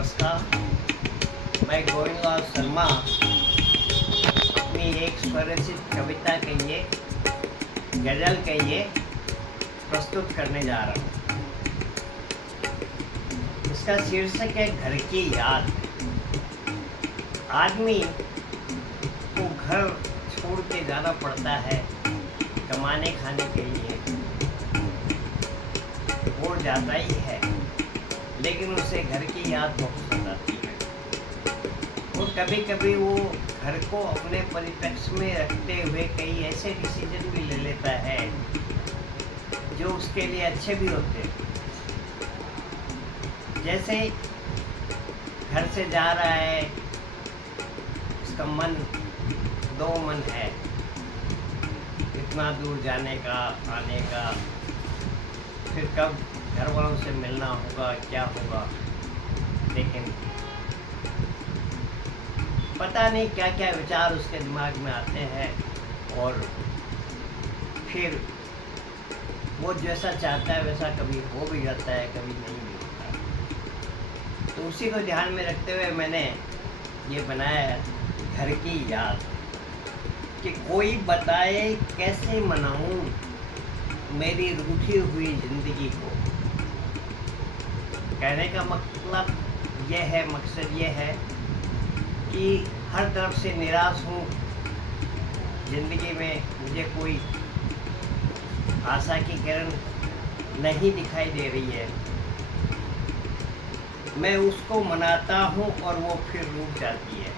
नमस्कार। मैं गोविंदलाल शर्मा अपनी एक स्वरचित कविता कहिए, गज़ल कहिए प्रस्तुत करने जा रहा हूँ। इसका शीर्षक है घर की याद। आदमी को घर छोड़ के जाना पड़ता है कमाने खाने के लिए, वो जाता ही है, लेकिन उसे घर की याद बहुत सताती है। और कभी कभी वो घर को अपने परिप्रेक्ष्य में रखते हुए कई ऐसे डिसीजन भी ले लेता है जो उसके लिए अच्छे भी होते हैं। जैसे घर से जा रहा है, उसका दो मन है, इतना दूर जाने का, आने का, फिर कब घर वालों से मिलना होगा, क्या होगा, लेकिन पता नहीं क्या क्या विचार उसके दिमाग में आते हैं। और फिर वो जैसा चाहता है वैसा कभी हो भी जाता है, कभी नहीं भी होता। तो उसी को ध्यान में रखते हुए मैंने ये बनाया है घर की याद, कि कोई बताए कैसे मनाऊं मेरी रूठी हुई जिंदगी को। कहने का मतलब यह है, मकसद यह है कि हर तरफ से निराश हूँ जिंदगी में, मुझे कोई आशा की किरण नहीं दिखाई दे रही है। मैं उसको मनाता हूँ और वो फिर रुक जाती है।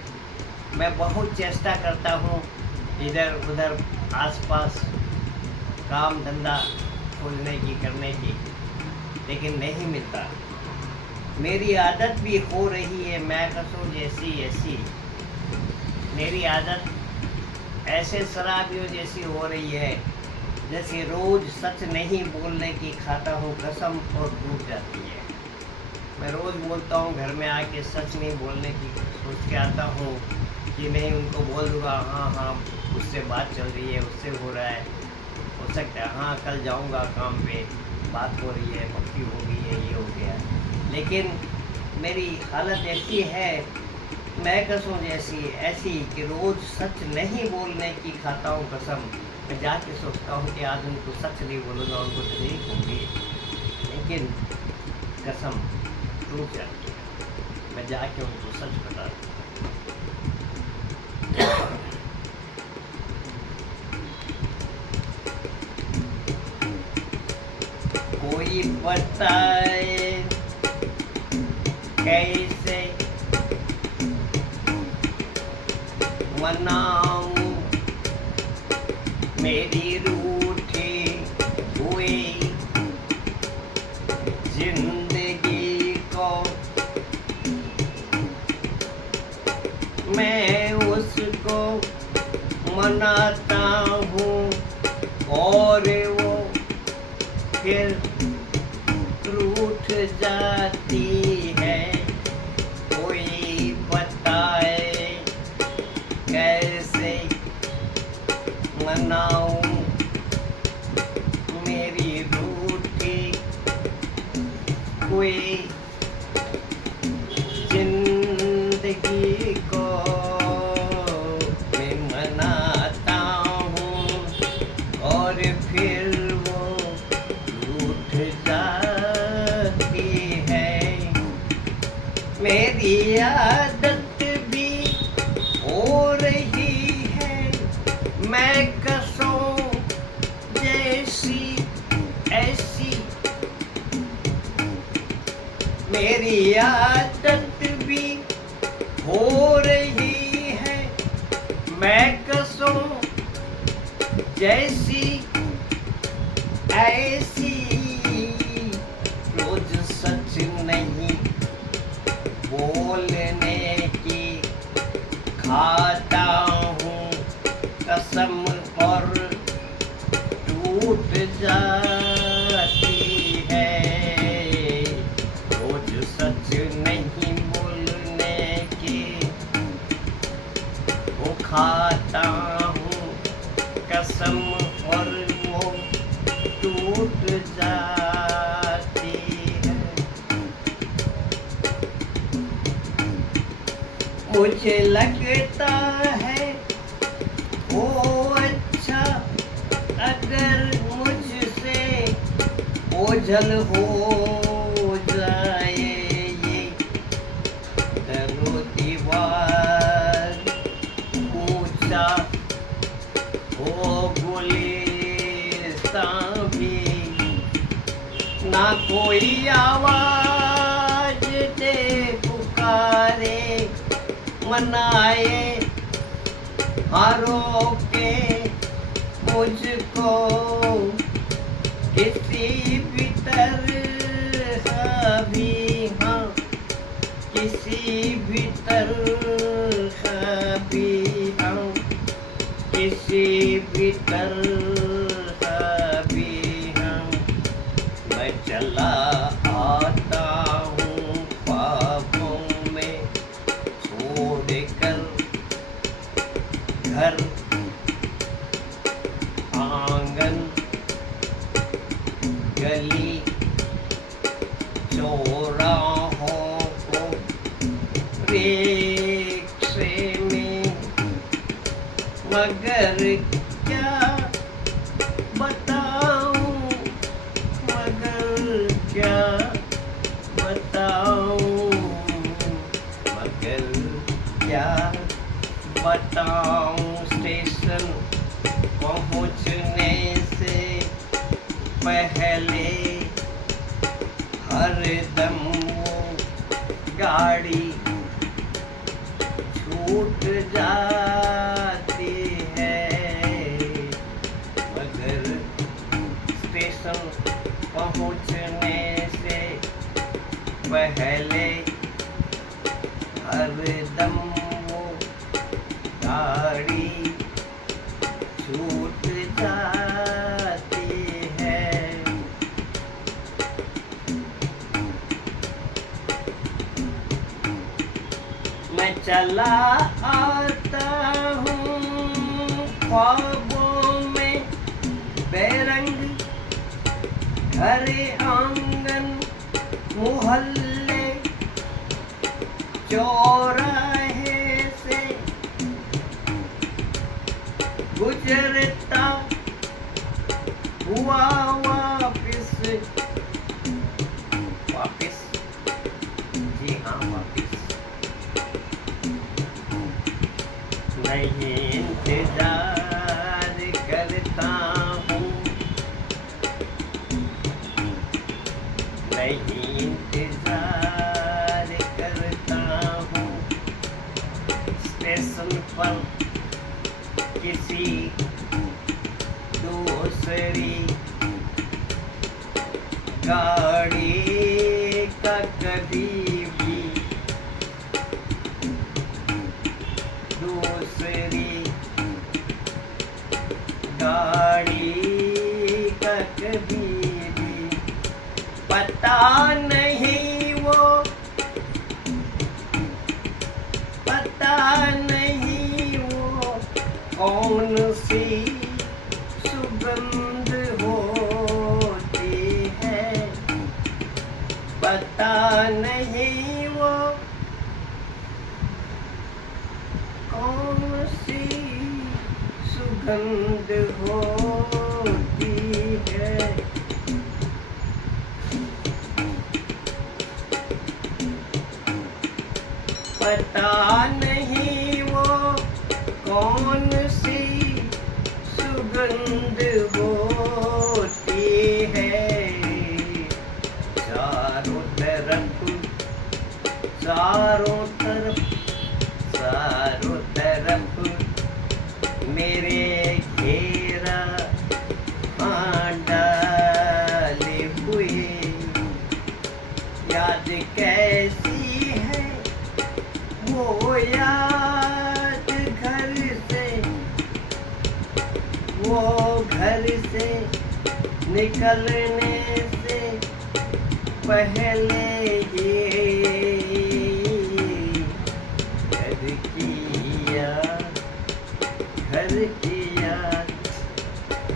मैं बहुत चेष्टा करता हूँ इधर उधर आसपास काम धंधा खोजने की, करने की, लेकिन नहीं मिलता। मेरी आदत भी हो रही है मैं कसूं जैसी ऐसी। मेरी आदत ऐसे शराबियों जैसी हो रही है जैसे रोज़ सच नहीं बोलने की खाता हूँ कसम और टूट जाती है। मैं रोज़ बोलता हूँ घर में आके सच नहीं बोलने की सोच के आता हूँ कि नहीं, उनको बोल दूँगा हाँ हाँ उससे बात चल रही है, उससे हो रहा है, हो सकता है हाँ कल जाऊँगा काम पे, बात हो रही है, पक्की हो गई है, ये हो गया। लेकिन मेरी हालत ऐसी है मैं कसम जैसी ऐसी कि रोज़ सच नहीं बोलने की खाता हूँ कसम। मैं जाके सोचता हूँ कि आज उनको सच नहीं बोलूँगा, उनको तकलीफ होगी, लेकिन कसम टूट जाती है। मैं जाके उनको सच बता दूँ। कोई बताए कैसे मनाऊं मेरी रूठी हुई जिंदगी को। मैं उसको मनाता हूँ और वो फिर रूठ जाती है। कोई बताए कैसे मनाऊं मेरी रूठी हुई जिंदगी को। मैं मनाता हूँ और फिर वो रूठ जाती है। मेरी आदत भी हो रही है मैं कसम जैसी ऐसी। मेरी आदत भी हो रही है मैं कसम जैसी ऐसी। रोज सच नहीं बोलने की खाता हूँ कसम और टूट जाती है। रोज सच नहीं बोलने की वो खाता हूँ कसम और वो टूट जाती है। मुझे लगता है वो अच्छा अगर मुझसे ओझल हो जाए ये दरो दीवार ऊंचा हो गुलिस्तां भी ना कोई आवाज दे पुकारे मनाए हारो के मुझको किसी भी तरह भी हाँ किसी भी तरह भी हाँ किसी भी तरह भी हाँ मैं चला आता हूँ ख्वाबों में छोड़कर घर आंगन गली चौराहों को रिक्शे में मगर क्या बताऊं मगर क्या बताऊं मगर क्या बताऊं स्टेशन पहुंचने से पहले हरदम वो गाड़ी छूट जाती है मगर स्टेशन पहुंचने से पहले हरदम वो गाड़ी छूट जाती है मैं चला आता हूँ ख्वाबों में बेरंग घर आंगन मोहल्ले चौराहे से गुजरता हुआ वापिस वापिस जी हाँ वापिस नहीं इंतजार करता हूँ नहीं इंतजार करता हूँ स्टेशन पर किसी दूसरी गाड़ी का कभी भी दूसरी गाड़ी का कभी भी पता नहीं वो पता नहीं वो कौन सी सुगंध होती है पता नहीं वो कौन सी सुगंध होती है पता नहीं वो कौन सी सुगंध होती है चारों तरफ चारों तरफ मेरे घेरा डाले हुए याद कैसी है वो याद घर से निकलने से पहले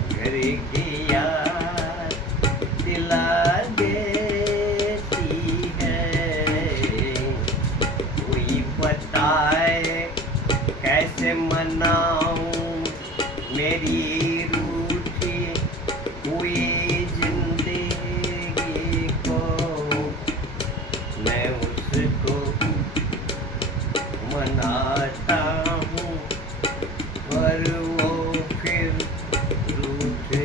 घर की याद दिला देती है कोई बताए मेरी रूठी हुई जिंदगी को मैं उसको मनाता हूँ पर वो फिर रूठ